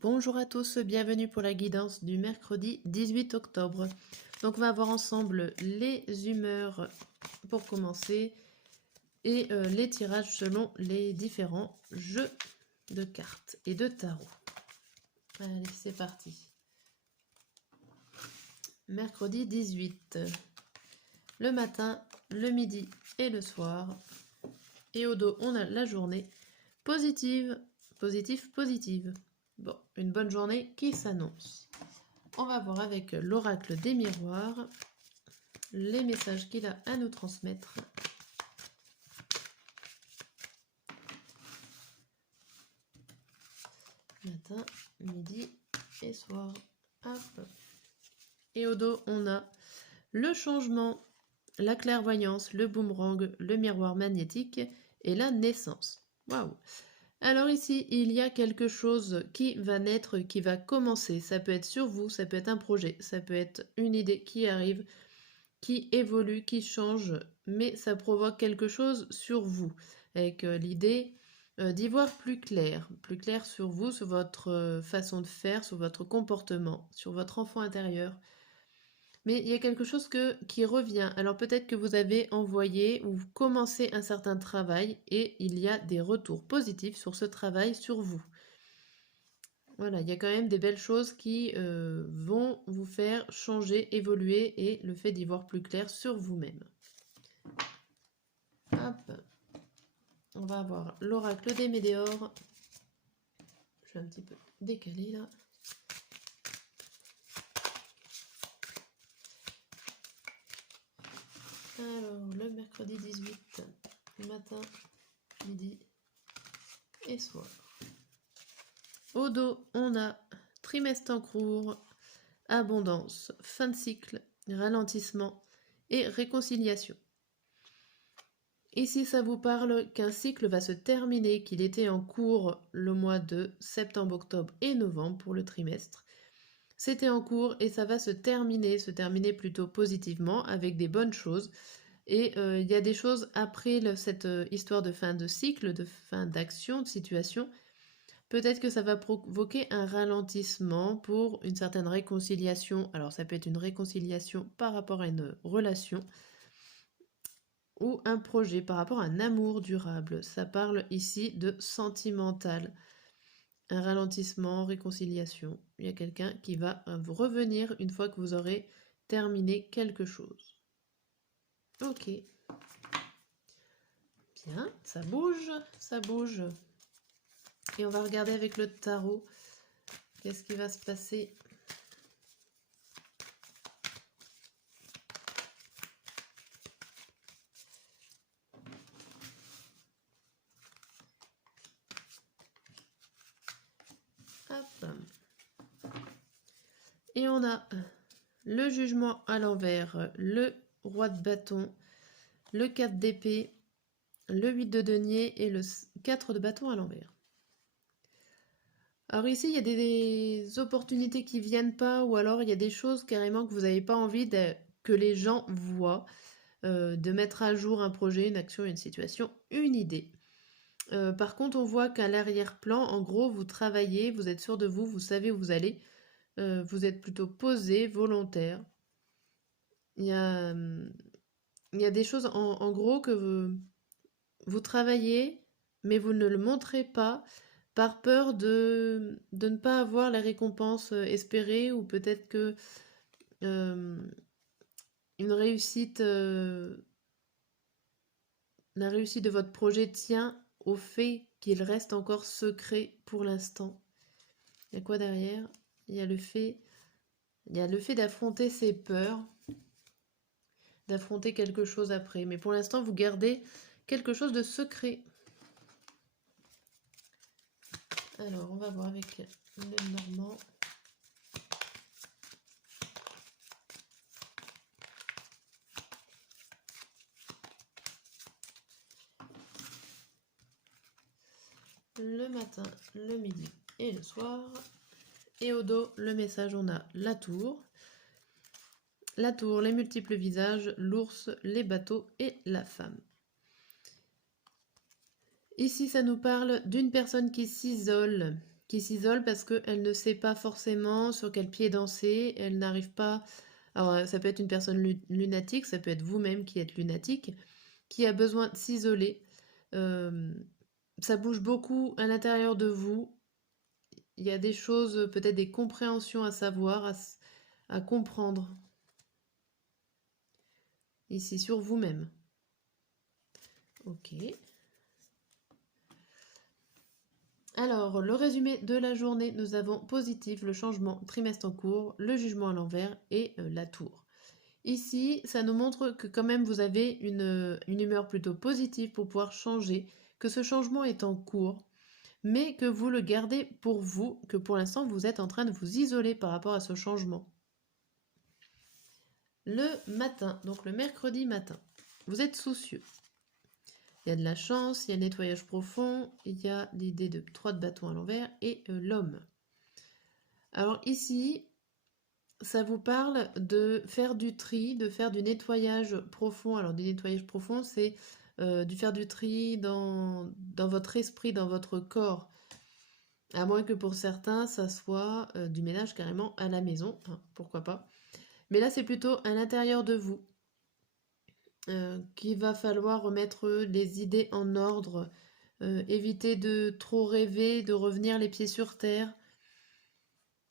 Bonjour à tous, bienvenue pour la guidance du mercredi 18 octobre. Donc on va voir ensemble les humeurs pour commencer et les tirages selon les différents jeux de cartes et de tarot. Allez, c'est parti. Mercredi 18, le matin, le midi et le soir. Et au dos, on a la journée positive, positive, positive. Bon, une bonne journée qui s'annonce. On va voir avec l'oracle des miroirs les messages qu'il a à nous transmettre. Matin, midi et soir. Hop. Et au dos, on a le changement, la clairvoyance, le boomerang, le miroir magnétique et la naissance. Waouh! Alors ici, il y a quelque chose qui va naître, qui va commencer. Ça peut être sur vous, ça peut être un projet, ça peut être une idée qui arrive, qui évolue, qui change, mais ça provoque quelque chose sur vous, avec l'idée d'y voir plus clair sur vous, sur votre façon de faire, sur votre comportement, sur votre enfant intérieur. Mais il y a quelque chose qui revient. Alors peut-être que vous avez envoyé ou commencé un certain travail et il y a des retours positifs sur ce travail sur vous. Voilà, il y a quand même des belles choses qui vont vous faire changer, évoluer et le fait d'y voir plus clair sur vous-même. Hop, on va avoir l'oracle des météores. Je vais un petit peu décaler là. Alors, le mercredi 18, matin, midi et soir. Au dos, on a trimestre en cours, abondance, fin de cycle, ralentissement et réconciliation. Ici, ça vous parle qu'un cycle va se terminer, qu'il était en cours le mois de septembre, octobre et novembre pour le trimestre. C'était en cours et ça va se terminer plutôt positivement avec des bonnes choses. Et il y a des choses après cette histoire de fin de cycle, de fin d'action, de situation. Peut-être que ça va provoquer un ralentissement pour une certaine réconciliation. Alors ça peut être une réconciliation par rapport à une relation ou un projet par rapport à un amour durable. Ça parle ici de sentimental. Un ralentissement, réconciliation. Il y a quelqu'un qui va vous revenir une fois que vous aurez terminé quelque chose. Ok. Bien, ça bouge, ça bouge. Et on va regarder avec le tarot. Qu'est-ce qui va se passer ? Hop. Et on a le jugement à l'envers, le roi de bâton, le 4 d'épée, le 8 de denier et le 4 de bâton à l'envers. Alors ici, il y a des opportunités qui viennent pas, ou alors il y a des choses carrément que vous n'avez pas envie que les gens voient, de mettre à jour un projet, une action, une situation, une idée. Par contre, on voit qu'à l'arrière-plan, en gros, vous travaillez, vous êtes sûr de vous, vous savez où vous allez, vous êtes plutôt posé, volontaire. Il y a des choses en gros que vous travaillez, mais vous ne le montrez pas par peur de ne pas avoir la récompense espérée, ou peut-être que une réussite, la réussite de votre projet tient au fait qu'il reste encore secret pour l'instant. Il y a quoi derrière ? Il y a le fait d'affronter ses peurs, d'affronter quelque chose après. Mais pour l'instant, vous gardez quelque chose de secret. Alors, on va voir avec le normand. Le matin, le midi et le soir. Et au dos, le message, on a la tour. La tour, les multiples visages, l'ours, les bateaux et la femme. Ici, ça nous parle d'une personne qui s'isole, qui s'isole parce qu'elle ne sait pas forcément sur quel pied danser, elle n'arrive pas... Alors ça peut être une personne lunatique, ça peut être vous-même qui êtes lunatique, qui a besoin de s'isoler. Ça bouge beaucoup à l'intérieur de vous. Il y a des choses, peut-être des compréhensions à savoir, à comprendre. Ici sur vous-même. Ok. Alors, le résumé de la journée, nous avons positif, le changement, trimestre en cours, le jugement à l'envers et la tour. Ici, ça nous montre que quand même vous avez une humeur plutôt positive pour pouvoir changer, que ce changement est en cours, mais que vous le gardez pour vous, que pour l'instant vous êtes en train de vous isoler par rapport à ce changement. Le matin, donc le mercredi matin, vous êtes soucieux. Il y a de la chance, il y a le nettoyage profond, il y a l'idée de 3 de bâton à l'envers et l'homme. Alors ici, ça vous parle de faire du tri, de faire du nettoyage profond. Alors du nettoyage profond, c'est du faire du tri dans votre esprit, dans votre corps. À moins que pour certains, ça soit du ménage carrément à la maison, hein, pourquoi pas. Mais là, c'est plutôt à l'intérieur de vous qu'il va falloir remettre les idées en ordre, éviter de trop rêver, de revenir les pieds sur terre.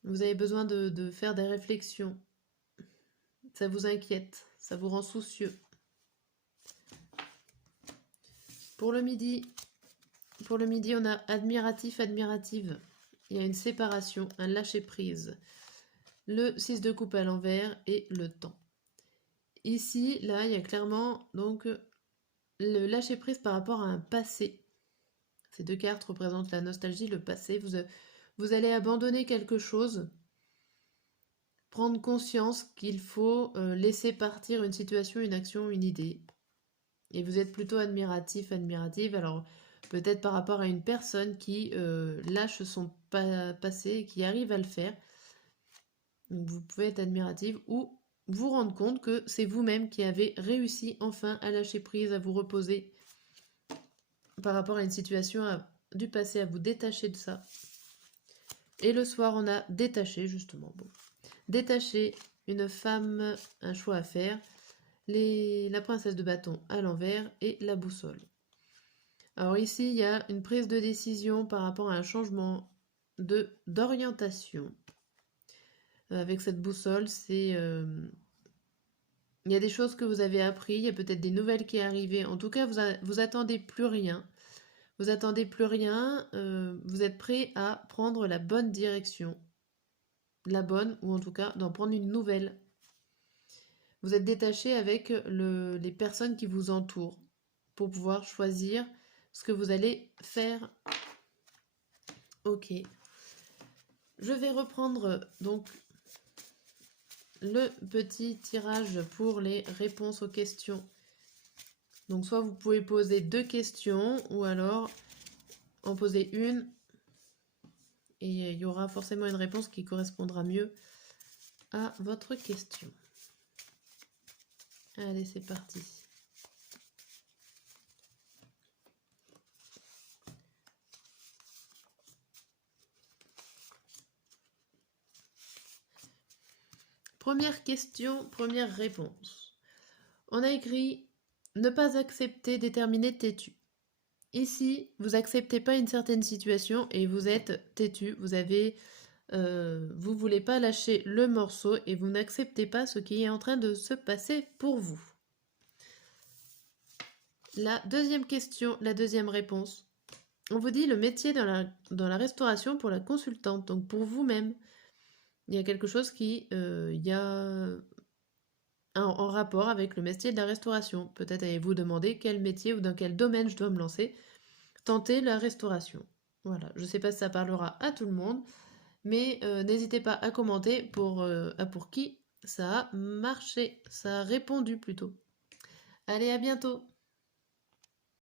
Vous avez besoin de faire des réflexions. Ça vous inquiète, ça vous rend soucieux. Pour le midi, on a admiratif, admirative. Il y a une séparation, un lâcher-prise. Le 6 de coupe à l'envers et le temps. Ici, là, il y a clairement donc le lâcher-prise par rapport à un passé. Ces deux cartes représentent la nostalgie, le passé. Vous allez abandonner quelque chose, prendre conscience qu'il faut laisser partir une situation, une action, une idée. Et vous êtes plutôt admiratif, admirative. Alors, peut-être par rapport à une personne qui lâche son passé, qui arrive à le faire. Donc, vous pouvez être admirative ou vous rendre compte que c'est vous-même qui avez réussi enfin à lâcher prise, à vous reposer par rapport à une situation du passé, à vous détacher de ça. Et le soir, on a détaché, justement. Bon. Détacher, une femme, un choix à faire, la princesse de bâton à l'envers et la boussole. Alors ici, il y a une prise de décision par rapport à un changement d'orientation. Avec cette boussole, c'est... il y a des choses que vous avez appris, il y a peut-être des nouvelles qui arrivent. En tout cas, vous attendez plus rien. Vous attendez plus rien, vous êtes prêt à prendre la bonne direction. La bonne, ou en tout cas d'en prendre une nouvelle. Vous êtes détaché avec les personnes qui vous entourent pour pouvoir choisir ce que vous allez faire. Ok. Je vais reprendre donc le petit tirage pour les réponses aux questions. Donc soit vous pouvez poser 2 questions ou alors en poser une et il y aura forcément une réponse qui correspondra mieux à votre question. Allez, c'est parti. Première question, première réponse. On a écrit « Ne pas accepter, déterminer, têtu ». Ici, vous n'acceptez pas une certaine situation et vous êtes têtu. Vous voulez pas lâcher le morceau et vous n'acceptez pas ce qui est en train de se passer pour vous. La deuxième question, la deuxième réponse. On vous dit le métier dans la restauration pour la consultante, donc pour vous-même. Il y a quelque chose qui y a en rapport avec le métier de la restauration. Peut-être allez-vous demander quel métier ou dans quel domaine je dois me lancer. Tentez la restauration. Voilà, je ne sais pas si ça parlera à tout le monde, mais n'hésitez pas à commenter pour qui ça a marché, ça a répondu plutôt. Allez, à bientôt!